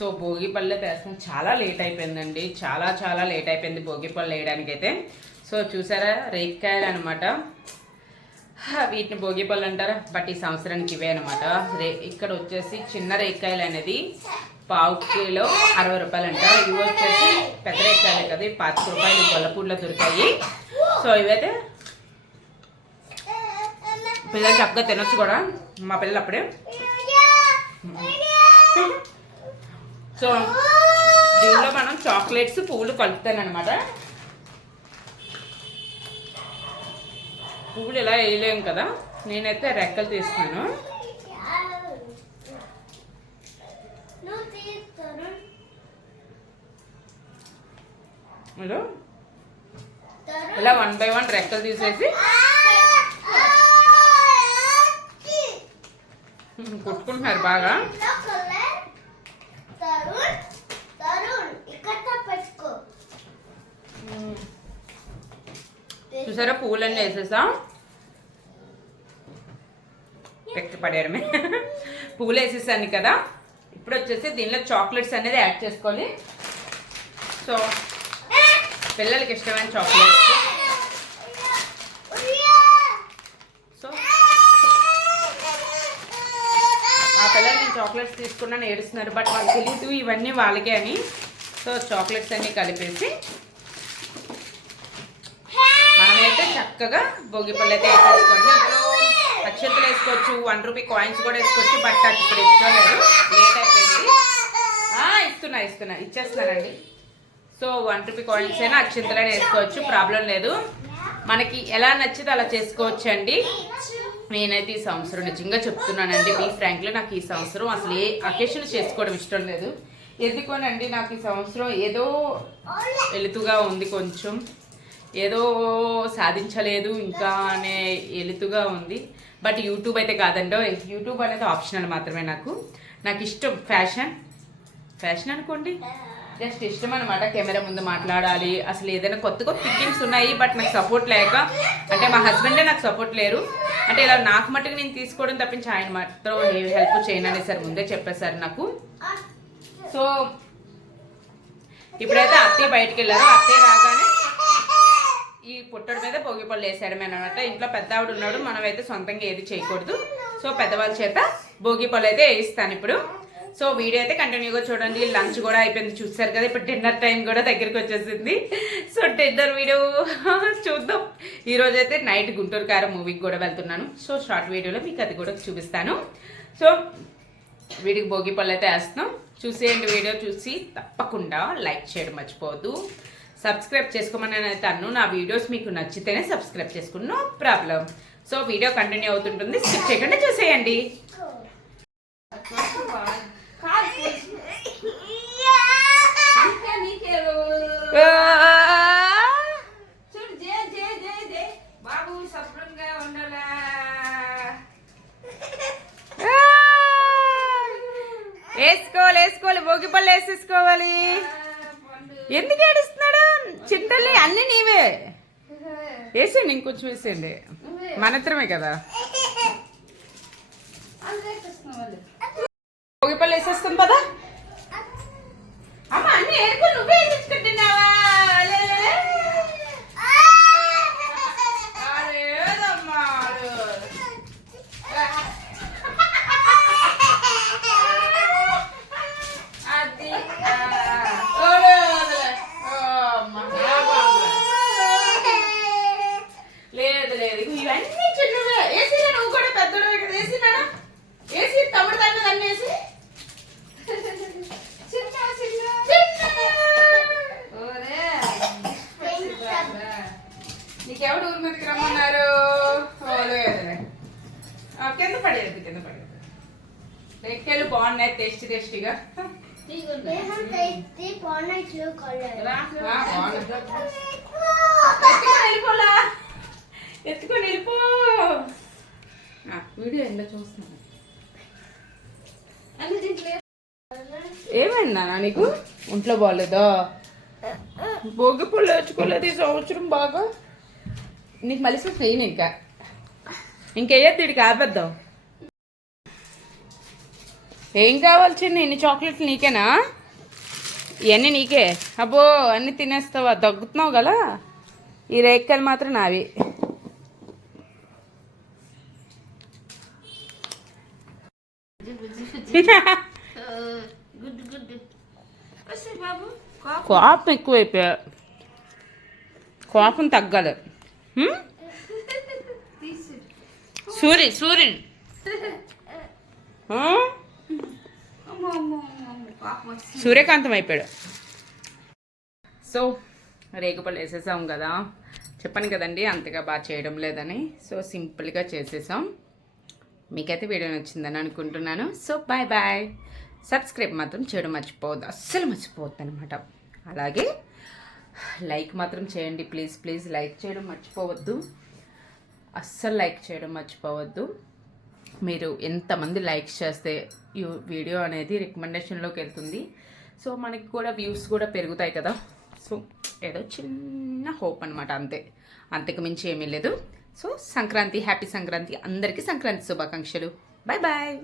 So భోగిపళ్ళు వేస్తాం. చాలా late అయిపోయిందండి, చాలా లేట్ అయిపోయింది భోగిపళ్ళు వేయడానికి అయితే. సో చూసారా రేగికాయలు అనమాట, వీటిని భోగిపళ్ళు అంటారా, బట్ ఈ సంవత్సరానికి ఇవే అనమాట. ఇక్కడ వచ్చేసి చిన్న రేగికాయలు అనేది పావు కిలో 60 రూపాయలు అంట. ఇవి వచ్చేసి పెద్ద రేగికాయలు కదా, 5 రూపాయలు గొల్లపూడిలో దొరికాయి. సో ఇవైతే పిల్లలు చక్కగా తినొచ్చు కూడా, మా పిల్లలు అప్పుడే. సో దీనిలో మనం చాక్లెట్స్ పువ్వులు కలుపుతానమాట. పువ్వులు ఇలా వేయలేము కదా, నేనైతే రెక్కలు తీస్తున్నాను. ఇలా 1 by 1 రెక్కలు తీసేసి కుట్టుకుంటున్నారు బాగా. చూసారా పువ్వులన్నీ వేసేసాం, పెక్క పడేయడమే. పువ్వులు వేసేసాను కదా, ఇప్పుడు వచ్చేసి దీనిలో చాక్లెట్స్ అనేది యాడ్ చేసుకోవాలి. సో పిల్లలకి ఇష్టమైన చాక్లెట్స్. సో ఆ పిల్లలు నేను చాక్లెట్స్ తీసుకున్నాను ఏడుస్తున్నారు, బట్ వాళ్ళకి తెలీదు ఇవన్నీ వాళ్ళకే అని. సో చాక్లెట్స్ అన్నీ కలిపేసి మనమైతే చక్కగా భోగిపళ్ళు అయితే వేసేసుకోండి. అక్షంతలు వేసుకోవచ్చు, 1 రూపీ కాయిన్స్ కూడా వేసుకోవచ్చు, బట్ అది ఇప్పుడు ఇష్టలేదు, లేట్ అయిపోయింది. ఇచ్చేస్తానండి. సో 1 రూపీ కాయిన్స్ అయినా అక్షంతలైనా వేసుకోవచ్చు, ప్రాబ్లం లేదు. మనకి ఎలా నచ్చితే అలా చేసుకోవచ్చు అండి. నేనైతే ఈ సంవత్సరం నిజంగా చెప్తున్నానండి, మీ ఫ్రాంక్లో నాకు ఈ సంవత్సరం అసలు ఏ అకేషన్ చేసుకోవడం ఇష్టం లేదు. ఎందుకోనండి, నాకు ఈ సంవత్సరం ఏదో వెలుతుగా ఉంది, కొంచెం ఏదో సాధించలేదు ఇంకా అనే ఎలుతుగా ఉంది. బట్ యూట్యూబ్ అయితే కాదండో, యూట్యూబ్ అనేది ఆప్షనల్ మాత్రమే. నాకు ఇష్టం ఫ్యాషన్ అనుకోండి, జస్ట్ ఇష్టం అనమాట. కెమెరా ముందు మాట్లాడాలి, అసలు ఏదైనా కొత్త థింకింగ్స్ ఉన్నాయి, బట్ నాకు సపోర్ట్ లేక, అంటే మా హస్బెండే నాకు సపోర్ట్ లేరు. అంటే ఇలా నాకు మట్టుకు నేను తీసుకోవడం తప్పించి ఆయన మాత్రం హెల్ప్ చేయను అనేసారి ముందే చెప్పేశారు నాకు. సో ఇప్పుడైతే అత్తయ్య బయటికి వెళ్ళారు, అత్తయ్య రాగానే ఈ పుట్టడి మీద భోగిపళ్ళు వేసాడమే అనమాట. ఇంట్లో పెద్ద ఆవిడ ఉన్నాడు, మనమైతే సొంతంగా ఏది చేయకూడదు. సో పెద్దవాళ్ళ చేత భోగిపళ్ళు అయితే వేయిస్తాను ఇప్పుడు. సో వీడియో అయితే కంటిన్యూగా చూడండి. లంచ్ కూడా అయిపోయింది చూసారు కదా, ఇప్పుడు డిన్నర్ టైం కూడా దగ్గరికి వచ్చేసింది. సో డిన్నర్ వీడియో చూద్దాం. ఈరోజు అయితే నైట్ గుంటూరు కారం మూవీకి కూడా వెళ్తున్నాను. సో షార్ట్ వీడియోలో మీకు అది కూడా చూపిస్తాను. సో వీడికి భోగిపళ్ళు అయితే వేస్తున్నాం, చూసేయండి. వీడియో చూసి తప్పకుండా లైక్ చేయడం మర్చిపోవద్దు, సబ్స్క్రైబ్ చేసుకోమని అయితే అన్ను. నా వీడియోస్ మీకు నచ్చితేనే సబ్స్క్రైబ్ చేసుకుని, no problem. So video continue అవుతుంటుంది, స్కిప్ చేయకుండా చూసేయండి. బాబు శుభ్రంగా ఉండాలా, వేసుకోవాలి భోగిపళ్ళు వేసేసుకోవాలి. ఎందుకు ఏడుస్తున్నాడు చింతల్ని, అన్ని నీవే వేసేయండి, ఇంకొంచెం వేసేయండి, మనత్రమే కదా. భోగిపళ్ళు వేసేస్తాం కదా అమ్మ, అన్ని ఏరుకో, నువ్వే వేసుకుంటున్నావా? లేదు ఇవన్నీ చిన్నవే వేసి, నువ్వు కూడా పెద్దోడు కదా వేసినా, వేసి తమ్ముడు దాన్ని దాన్ని వేసి నీకెవడు ఊరి మీదకి రమ్మన్నారు? కింద పడేది రెక్కలు బాగున్నాయి, టేస్టీగా. ఎత్తుకొని వెళ్ళిపో. వీడియో ఎలా చూస్తున్నాను, ఏమైందా నీకు? ఒంట్లో బాగాలేదా? భోగిపళ్ళు వేసుకోలేదు ఈ సంవత్సరం బాగా. నీకు మళ్ళీ చెయ్యను, ఇంకెయ్యొద్దు, వీడికి ఆపేద్దాం. ఏం కావాలి చిన్న ఇన్ని చాక్లెట్లు నీకేనా? ఇవన్నీ నీకే. అబ్బో అన్నీ తినేస్తావా? దగ్గుతున్నావు కదా. ఈ రేక్కలు మాత్రం నావి. కోపం ఎక్కువైపోయా. కోపం తగ్గాలి. సూర్యుడు సూర్యకాంతం అయిపోయాడు. సో రేగుపళ్ళు వేసేసాం కదా. చెప్పాను కదండి అంతగా బాగా చేయడం లేదని. సో సింపుల్గా చేసేసాం. మీకైతే వీడియో నచ్చిందని అనుకుంటున్నాను. So bye bye. సబ్స్క్రైబ్ మాత్రం చేయడం మర్చిపోవద్దు, అస్సలు మర్చిపోవద్దు అనమాట. అలాగే లైక్ మాత్రం చేయండి ప్లీజ్ ప్లీజ్. లైక్ చేయడం మర్చిపోవద్దు, అస్సలు లైక్ చేయడం మర్చిపోవద్దు. మీరు ఎంతమంది లైక్స్ చేస్తే ఈ వీడియో అనేది రికమెండేషన్లోకి వెళ్తుంది. సో మనకి కూడా వ్యూస్ కూడా పెరుగుతాయి కదా. సో ఏదో చిన్న హోప్ అనమాట, అంతే, అంతకు మించి ఏమీ లేదు. సో సంక్రాంతి, హ్యాపీ సంక్రాంతి అందరికీ. సంక్రాంతి శుభాకాంక్షలు. Bye bye.